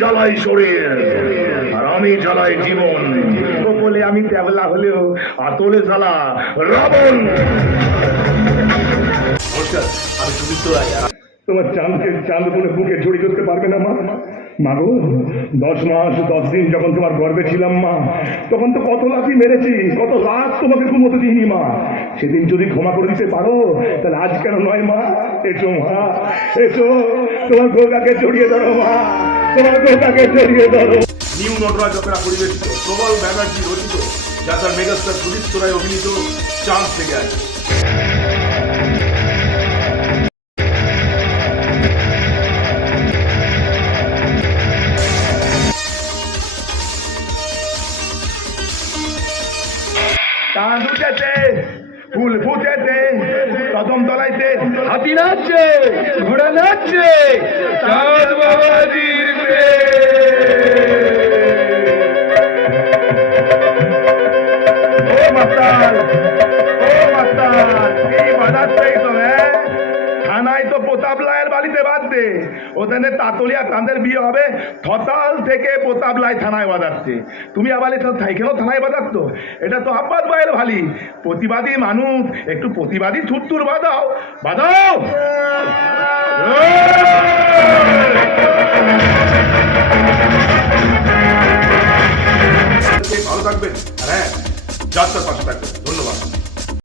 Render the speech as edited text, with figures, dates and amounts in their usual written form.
জ্বালাই শরীর আর আমি জ্বালাই জীবন। বলে আমি ট্যাবলা হলেও আতলে জ্বালা রাবণ। নমস্কার, আমি সুদীপ্ত রায়। তোমার চাঁদকে চাঁদ বলে বুকে জড়িয়ে ধরতে পারবে না মা? মাগো 10 মাস 10 দিন যখন তোমার গর্ভে ছিলাম মা, তখন তো কত লাথি মেরেছি, কত রাত তোমাকে ঘুমোতে দিইনি মা। সেদিন যদি ক্ষমা করে দিতে পারো তাহলে আজ কেন নয় মা? এসো মা, এসো, তোমার গোগাকে জড়িয়ে ধরো মা, তোমার গোগাকে জড়িয়ে ধরো। নিউ নটরাজ অপেরা পরিবেশিত, প্রবল ব্যানার্জি রচিত, যা তার মেগাস্টার সুদীপ্ত রায় অভিনীত চাঁদ থেকে আছে। চাঁদ উঠেছে, ফুল ফুটেছে, কদম তলাইতে হাতি নাচছে, ঘোড়া নাচছে, চাঁদ বাবাজির ও মাস্টার, ও মাস্টার, কি বাজাচ্ছে তো? থানায় তো প্রতাপ লায়ের বাড়িতে বাঁধবে, ওখানে তাতলিয়া কাঁদের বিয়ে হবে, থতাল থেকে প্রতাপ লাই থানায় বাজাচ্ছে। তুমি আবার কেন থানায় বাজাচ্ছ? এটা তো আব্বাস ভাইয়ের ভালি, প্রতিবাদী মানুষ, একটু প্রতিবাদী থুত্তুর বাজাও, বাজাও। ভালো থাকবেন, আর হ্যাঁ, যাত্রার পাশে থাকবেন।